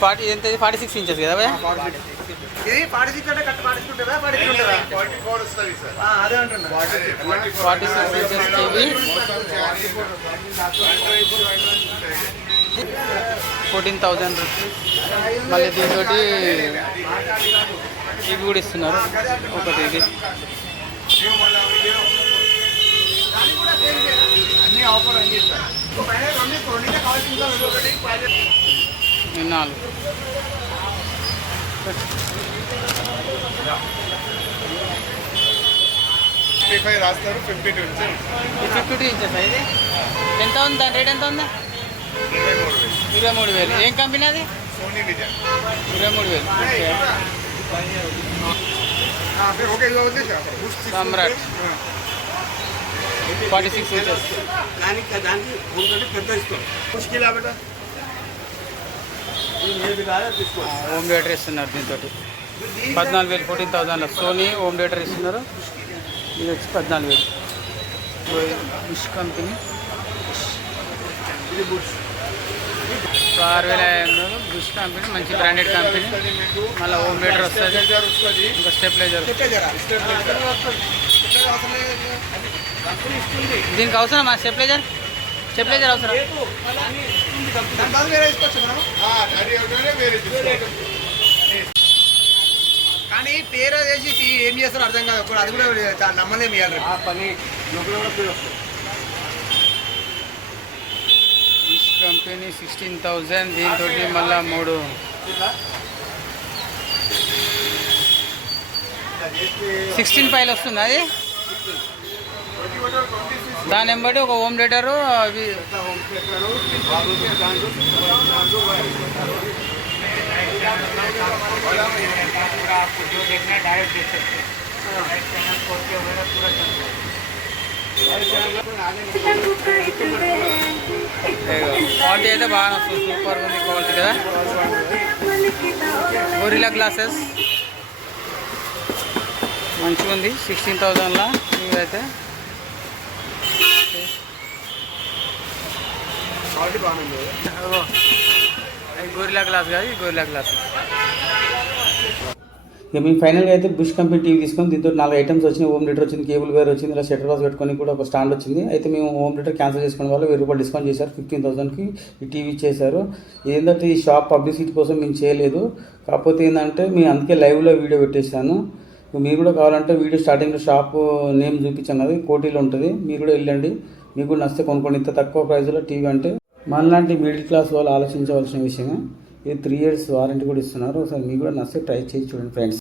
Forty ఎంత forty six inches కదా? ఇది ఫార్టీ సిక్స్ అంటే కట్ ఫార్టీ సిక్స్ ఉంటుందా ఫార్టీ త్రీ ఉంటుందా? ఫార్టీ ఫోర్ వస్తుంది సార్ ఆ, అదే అంటున్నా. Forty six inches TV. Fourteen thousand rupees మళ్ళీ దీంతో ఇవి కూడా ఇస్తున్నారు. ఒకటి ఇది. నాలుగు. ఫిఫ్టీ ఫైవ్ రాస్తారు ఫిఫ్టీ టూ ఈ ఫిఫ్టీ టూ ఇంచెస్ ఇది? ఎంత ఉంది? దాని రేట్ ఎంత ఉంది? ఇరవై మూడు వేలు. ఏం కంపెనీ అది? సోనీ ఇరవై మూడు వేలు. సమ్రాట్. ఫార్టీ సిక్స్ ఇంచెస్ దానికి దానికి ముందు పెద్ద ఇస్తాం ముష్కిలా బేట హోమ్ థియేటర్ ఇస్తున్నారు దీంతో పద్నాలుగు వేలు ఫోర్టీన్ థౌజండ్లో సోనీ హోమ్ థియేటర్ ఇస్తున్నారు. ఇది వచ్చి పద్నాలుగు వేలు. Bush company. ఇది బుష్ ఆరు వేల ఐదు వందలు బుష్ కంపెనీ మంచి బ్రాండెడ్ కంపెనీ. మళ్ళీ హోమ్ థియేటర్ వస్తుంది. ఇంకా స్టెప్లైజర్ దీనికి అవసరమా స్టెప్లైజర్ స్టెప్లైజర్ అవసరం. కానీ పేరు వేసి ఏం చేస్తారో అర్థం కాదు. అది కూడా చాలా నమ్మలేము ఇవ్వాలి ఆ పని లోపల కూడా పేరు వస్తుంది బుష్ కంపెనీ సిక్స్టీన్ థౌజండ్ దీంతో మళ్ళీ మూడు. సిక్స్టీన్ ఫైవ్ వస్తుంది అది? దాని వెంబడి ఒక హోమ్ థియేటరు అవి క్వాలిటీ అయితే బాగా వస్తుంది సూపర్ ఉంది క్వాలిటీ కదా. గొరిలా గ్లాసెస్ మంచిగా ఉంది. సిక్స్టీన్ థౌజండ్లో ఇవైతే గొరిలా గ్లాస్ కాదు గొరిలా గ్లాస్ ఇక మేము ఫైనల్గా అయితే బుష్ కంపెనీ టీవీ తీసుకొని దీంతో నాలుగు ఐటమ్స్ వచ్చినాయి. హోమ్ థియేటర్ వచ్చింది కేబుల్ వేర్ వచ్చింది ఇలా షటర్ బాక్స్ పెట్టుకొని కూడా ఒక స్టాండ్ వచ్చింది. అయితే మేము హోమ్ థియేటర్ క్యాన్సిల్ చేసుకోవడం వల్ల వెయ్యి రూపాయలు డిస్కౌంట్ చేశారు. ఫిఫ్టీన్ థౌసండ్కి ఈ టీవీ ఇచ్చేశారు. ఏంటంటే ఈ షాప్ పబ్లిసిటీ కోసం మేము చేయలేదు. కాకపోతే ఏంటంటే మేము అందుకే లైవ్లో వీడియో పెట్టేశాను. మీరు కూడా కావాలంటే వీడియో స్టార్టింగ్లో షాప్ నేమ్ చూపించాం కదా కోటీలో ఉంటుంది. మీరు కూడా వెళ్ళండి. మీకు కూడా నచ్చితే కొనుక్కోండి. ఇంత తక్కువ ప్రైస్లో టీవీ అంటే మనలాంటి మిడిల్ క్లాస్ వాళ్ళు ఆలోచించవలసిన విషయమే. ఇది త్రీ ఇయర్స్ వారంటీ కూడా ఇస్తున్నారు. ఒకసారి మీకు కూడా నచ్చితే ట్రై చేసి చూడండి ఫ్రెండ్స్.